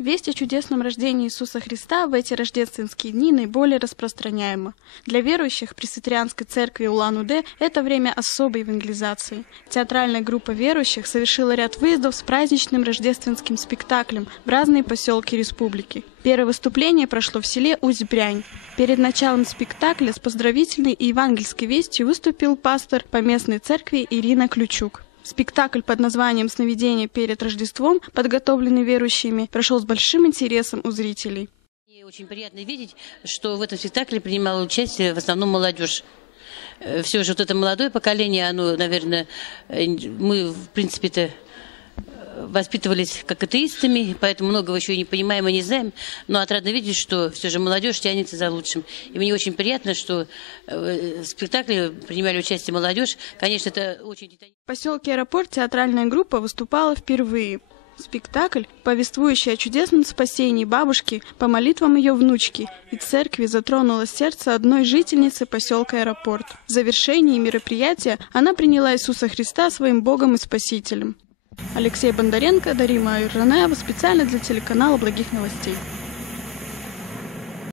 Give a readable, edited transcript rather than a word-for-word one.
Весть о чудесном рождении Иисуса Христа в эти рождественские дни наиболее распространяема. Для верующих Пресвитерианской церкви Улан-Удэ это время особой евангелизации. Театральная группа верующих совершила ряд выездов с праздничным рождественским спектаклем в разные поселки республики. Первое выступление прошло в селе Усть-Брянь. Перед началом спектакля с поздравительной и евангельской вестью выступил пастор по местной церкви Ирина Ключук. Спектакль под названием «Сновидение перед Рождеством», подготовленный верующими, прошел с большим интересом у зрителей. Мне очень приятно видеть, что в этом спектакле принимало участие в основном молодежь. Все же вот это молодое поколение, оно, наверное, мы, в принципе-то, воспитывались как атеистами, поэтому многого еще и не понимаем и не знаем, но отрадно видеть, что все же молодежь тянется за лучшим. И мне очень приятно, что в спектакле принимали участие молодежь. Конечно, это очень... В поселке Аэропорт театральная группа выступала впервые. Спектакль, повествующий о чудесном спасении бабушки по молитвам ее внучки и церкви, затронуло сердце одной жительницы поселка Аэропорт. В завершении мероприятия она приняла Иисуса Христа своим Богом и Спасителем. Алексей Бондаренко, Дарима Айранаева, специально для телеканала «Благих новостей».